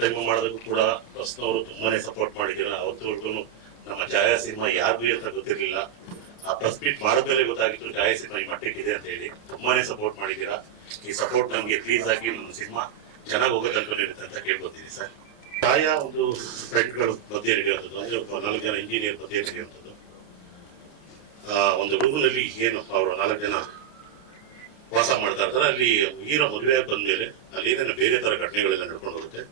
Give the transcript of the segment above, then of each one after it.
Time ಮಾಡೋದಕ್ಕೂ ಕೂಡ ಬಸ್ನವರು ತುಂಬಾನೇ ಸಪೋರ್ಟ್ ಮಾಡಿದ್ದೀರ. ಅವತ್ತುವರೆಗೂ ನಮ್ಮ ಛಾಯಾ ಸಿನಿಮಾ ಯಾರಿಗೂ ಅಂತ ಗೊತ್ತಿರಲಿಲ್ಲ. ಆ ಪ್ರೆಸ್ ಮೀಟ್ ಮಾಡಿದ್ಮೇಲೆ ಗೊತ್ತಾಗಿತ್ತು ಛಾಯಾ ಸಿನಿಮಾ ಈ ಇದೆ ಅಂತ ಹೇಳಿ. ತುಂಬಾನೇ ಸಪೋರ್ಟ್ ಮಾಡಿದ್ದೀರಾ. ಈ ಸಪೋರ್ಟ್ ನಮಗೆ ಪ್ಲೀಸ್ ಆಗಿ ನಮ್ಮ ಸಿನಿಮಾ ಚೆನ್ನಾಗಿ ಹೋಗೋ ಹೇಳಿರುತ್ತೆ ಅಂತ ಕೇಳ್ಕೊತೀನಿ ಸರ್. ಜಾಯಾ ಒಂದು ಫ್ರೆಂಡ್ಗಳು ಮಧ್ಯೆ ನಡೆಯುವಂಥದ್ದು. ಅಂದ್ರೆ ಒಬ್ಬ ನಾಲ್ಕು ಜನ ಇಂಜಿನಿಯರ್ ಮಧ್ಯೆ ಆ, ಒಂದು ರೂಮ್ನಲ್ಲಿ ಏನು ಅವರು ನಾಲ್ಕು ಜನ ವಾಸ ಮಾಡ್ತಾ ಇರ್ತಾರೆ. ಅಲ್ಲಿ ಹೀರೋ ಮದುವೆ ಬಂದ್ಮೇಲೆ ಅಲ್ಲಿ ಏನೇನು ಬೇರೆ ತರ ಘಟನೆಗಳೆಲ್ಲ ನಡ್ಕೊಂಡು ಹೋಗುತ್ತೆ.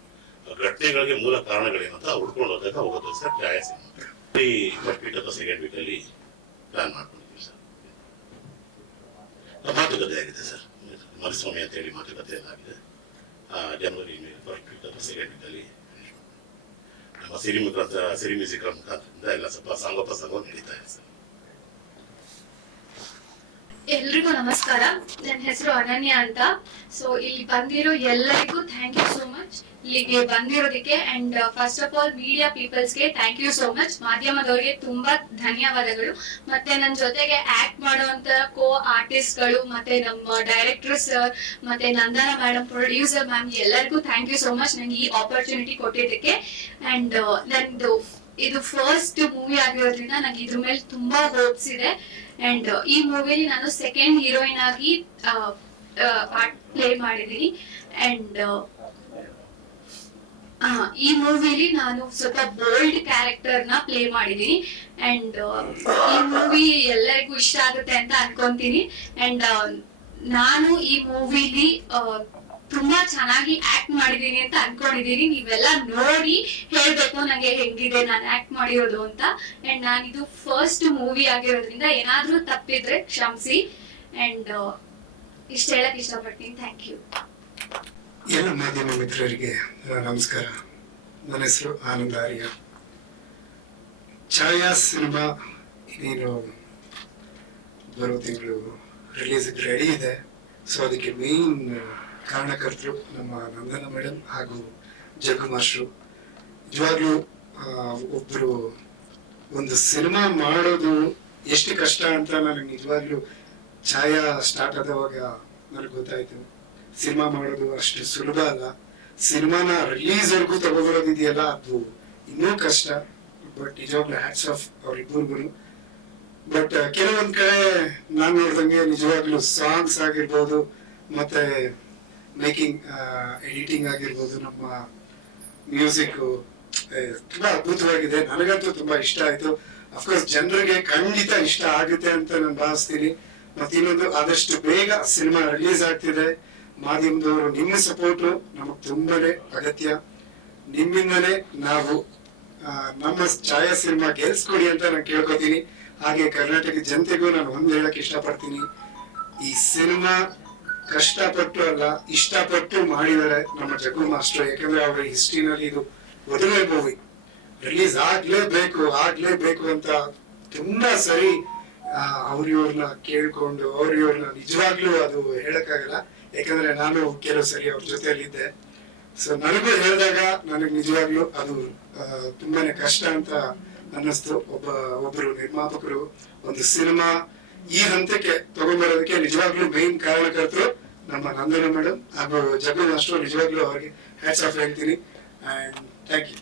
ಘಟನೆಗಳಿಗೆ ಮೂಲ ಕಾರಣಗಳೇನು ಅಂತ ಹುಡ್ಕೊಂಡು ಹೋದಾಗ ಹೋಗೋದು ಸರ್ ಸಿನಿಮಾ ಈ ಫಸ್ಟ್ ವೀಕ್ ಅಥವಾ ಸೆಕೆಂಡ್ ವೀಕಲ್ಲಿ ಪ್ಲಾನ್ ಮಾಡ್ಕೊಂಡಿದ್ದೀವಿ ಸರ್. ಮಾತುಕತೆ ಆಗಿದೆ ಸರ್. ಮರಿಸ್ವಾಮಿ ಅಂತ ಹೇಳಿ ಮಾತುಕತೆ ಏನಾಗಿದೆ ಜನವರಿ ಫಸ್ಟ್ ವೀಕ್ ಅಥವಾ ಸೆಕೆಂಡ್ ವೀಕಲ್ಲಿ ನಮ್ಮ ಸಿರಿ ಮುಖಾಂತರ ಸಿರಿ ಮ್ಯೂಸಿಕ್ ಮುಖಾಂತರದಿಂದ ಎಲ್ಲ ಸ್ವಲ್ಪ ಸಾಂಗೋಪಸಂಗೋ ನಡೀತಾ ಇದೆ ಸರ್. ಎಲ್ರಿಗೂ ನಮಸ್ಕಾರ. ನನ್ನ ಹೆಸರು ಅನನ್ಯ ಅಂತ. ಸೊ ಇಲ್ಲಿ ಬಂದಿರೋ ಎಲ್ಲರಿಗೂ ಥ್ಯಾಂಕ್ ಯು ಸೋ ಮಚ್ ಇಲ್ಲಿಗೆ ಬಂದಿರೋದಕ್ಕೆ and first of all media ಪೀಪಲ್ಸ್ಗೆ thank you so much ಮಾಧ್ಯಮದವರಿಗೆ ತುಂಬಾ ಧನ್ಯವಾದಗಳು. ಮತ್ತೆ ನನ್ನ ಜೊತೆಗೆ ಆಕ್ಟ್ ಮಾಡುವಂತ ಕೋ ಆರ್ಟಿಸ್ಟ್ಗಳು, ಮತ್ತೆ ನಮ್ಮ ಡೈರೆಕ್ಟರ್ ಸರ್ ಮತ್ತೆ ನಂದನ ಮೇಡಮ್ ಪ್ರೊಡ್ಯೂಸರ್ ಮ್ಯಾಮ್ ಎಲ್ಲರಿಗೂ ಥ್ಯಾಂಕ್ ಯು ಸೋ ಮಚ್ ನಂಗೆ ಈ ಆಪರ್ಚುನಿಟಿ ಕೊಟ್ಟಿದ್ದಕ್ಕೆ. ಅಂಡ್ ನಂದು, ಇದು ಫಸ್ಟ್ ಮೂವಿ ಆಗಿರೋದ್ರಿಂದ ನಂಗೆ ಇದ್ರ ಮೇಲೆ ತುಂಬಾ ಹೋಪ್ಸ್ ಇದೆ. ಅಂಡ್ ಈ ಮೂವಿಲಿ ನಾನು ಸೆಕೆಂಡ್ ಹೀರೋಯಿನ್ ಆಗಿ ಪಾರ್ಟ್ ಪ್ಲೇ ಮಾಡಿದ್ದೀನಿ. ಅಂಡ್ ಈ ಮೂವಿಲಿ ನಾನು ಸ್ವಲ್ಪ ಬೋಲ್ಡ್ ಕ್ಯಾರೆಕ್ಟರ್ನ ಪ್ಲೇ ಮಾಡಿದೀನಿ ಅಂಡ್ ಈ ಮೂವಿ ಎಲ್ಲರಿಗೂ ಇಷ್ಟ ಆಗುತ್ತೆ ಅಂತ ಅನ್ಕೊಂತೀನಿ. ಅಂಡ್ ನಾನು ಈ ಮೂವಿಲಿ ತುಂಬಾ ಚೆನ್ನಾಗಿ ಆಕ್ಟ್ ಮಾಡಿದೀನಿ ಅಂತ ಅನ್ಕೊಂಡಿದೀನಿ. ನೀವೆಲ್ಲ ನೋಡಿ ಹೇಳ್ಬೇಕು ನಂಗೆ ಹೆಂಗಿದೆ ನಾನು ಆಕ್ಟ್ ಮಾಡಿರೋದು ಅಂತ. ಅಂಡ್ ನಾನಿದು ಫಸ್ಟ್ ಮೂವಿ ಆಗಿರೋದ್ರಿಂದ ಏನಾದ್ರೂ ತಪ್ಪಿದ್ರೆ ಕ್ಷಮಿಸಿ. ಅಂಡ್ ಇಷ್ಟ ಹೇಳಕ್ ಇಷ್ಟಪಡ್ತೀನಿ. ಥ್ಯಾಂಕ್ ಯು ಎಲ್ಲ ಮಾಧ್ಯಮ ಮಿತ್ರರಿಗೆ ನಮಸ್ಕಾರ. ನನ್ನ ಹೆಸರು ಆನಂದ ಆರ್ಯ. ಛಾಯಾ ಸಿನಿಮಾ ಇನ್ನೇನು ಬರೋ ತಿಂಗಳು ರಿಲೀಸ್ ರೆಡಿ ಇದೆ. ಸೊ ಅದಕ್ಕೆ ಮೇನ್ ಕಾರಣಕರ್ತರು ನಮ್ಮ ನಂದನ ಮೇಡಮ್ ಹಾಗೂ ಜಗ್ಗು ಮಾಸ್ಟ್ರು. ನಿಜವಾಗ್ಲೂ ಆ, ಒಬ್ರು ಒಂದು ಸಿನಿಮಾ ಮಾಡೋದು ಎಷ್ಟು ಕಷ್ಟ ಅಂತ ನನಗೆ ನಿಜವಾಗ್ಲೂ ಛಾಯಾ ಸ್ಟಾರ್ಟ್ ಆದವಾಗ ನನಗೆ ಗೊತ್ತಾಯ್ತು. ಸಿನಿಮಾ ಮಾಡೋದು ಅಷ್ಟು ಸುಲಭ ಅಲ್ಲ. ಸಿನಿಮಾನ ರಿಲೀಸ್ ವರ್ಗೂ ತಗೊಬರೋದಿದೆಯಲ್ಲ ಅದು ಇನ್ನೂ ಕಷ್ಟ. ಬಟ್ ನಿಜವಾಗ್ಲೂ ಹ್ಯಾಟ್ಸ್ ಆಫ್ ಅವ್ರಿಬ್ಬರಿಗೂ ಬಟ್ ಕೆಲವೊಂದ್ ಕಡೆ ನಾನು ನೋಡ್ದಂಗೆ ನಿಜವಾಗ್ಲೂ ಸಾಂಗ್ಸ್ ಆಗಿರ್ಬೋದು ಮತ್ತೆ ಮೇಕಿಂಗ್ ಎಡಿಟಿಂಗ್ ಆಗಿರ್ಬೋದು ನಮ್ಮ ಮ್ಯೂಸಿಕ್ ತುಂಬಾ ಅದ್ಭುತವಾಗಿದೆ. ನನಗಂತೂ ತುಂಬಾ ಇಷ್ಟ ಆಯ್ತು. ಅಫ್ಕೋರ್ಸ್ ಜನರಿಗೆ ಖಂಡಿತ ಇಷ್ಟ ಆಗುತ್ತೆ ಅಂತ ನಾನು ಭಾವಿಸ್ತೀನಿ. ಮತ್ತೆ ಇನ್ನೊಂದು, ಆದಷ್ಟು ಬೇಗ ಸಿನಿಮಾ ರಿಲೀಸ್ ಆಗ್ತಿದೆ. ಮಾಧ್ಯಮದವರು ನಿಮ್ಮ ಸಪೋರ್ಟ್ ನಮಗೆ ತುಂಬಾನೇ ಅಗತ್ಯ. ನಿಮ್ಮಿಂದಲೇ ನಾವು ನಮ್ಮ ಛಾಯಾ ಸಿನಿಮಾ ಗೆಲ್ಸ್ಕೊಡಿ ಅಂತ ನಾನು ಕೇಳ್ಕೊತೀನಿ. ಹಾಗೆ ಕರ್ನಾಟಕ ಜನತೆಗೂ ನಾನು ಒಂದ್ ಹೇಳಕ್ ಇಷ್ಟಪಡ್ತೀನಿ. ಈ ಸಿನಿಮಾ ಕಷ್ಟಪಟ್ಟು ಅಲ್ಲ, ಇಷ್ಟಪಟ್ಟು ಮಾಡಿದ್ದಾರೆ ನಮ್ಮ ಜಗ್ಗು ಮಾಸ್ಟರ್. ಯಾಕಂದ್ರೆ ಅವರ ಹಿಸ್ಟ್ರಿನಲ್ಲಿ ಇದು ಮೊದಲನೇ ಮೂವಿ ರಿಲೀಸ್ ಆಗ್ಲೇಬೇಕು ಆಗ್ಲೇಬೇಕು ಅಂತ ತುಂಬಾ ಸರಿ ಅವ್ರ ಇವ್ರನ್ನ ಕೇಳ್ಕೊಂಡು ಅವ್ರ ಇವ್ರನ್ನ ನಿಜವಾಗ್ಲೂ ಅದು ಹೇಳಕ್ಕಾಗಲ್ಲ. ಯಾಕಂದ್ರೆ ನಾನು ಕೆಲವು ಸರಿ ಅವ್ರ ಜೊತೆಯಲ್ಲಿದ್ದೆ. ಸೊ ನನಗೂ ಹೇಳಿದಾಗ ನನಗೆ ನಿಜವಾಗ್ಲೂ ಅದು ತುಂಬಾನೇ ಕಷ್ಟ ಅಂತ ಅನ್ನಿಸ್ತು. ಒಬ್ಬ, ಒಬ್ರು ನಿರ್ಮಾಪಕರು, ಒಂದು ಸಿನಿಮಾ ಈ ಹಂತಕ್ಕೆ ತಗೊಂಡ್ಬರೋದಕ್ಕೆ ನಿಜವಾಗ್ಲೂ ಮೇನ್ ಕಾರಣಕರ್ತರು ನಮ್ಮ ನಂದನ ಮೇಡಮ್ ಹಾಗೂ ಜಗನ್ ಅಷ್ಟು ನಿಜವಾಗ್ಲೂ ಅವರಿಗೆ ಹ್ಯಾಟ್ಸ್ ಆಫ್ ಹೇಳ್ತೀನಿ. And thank you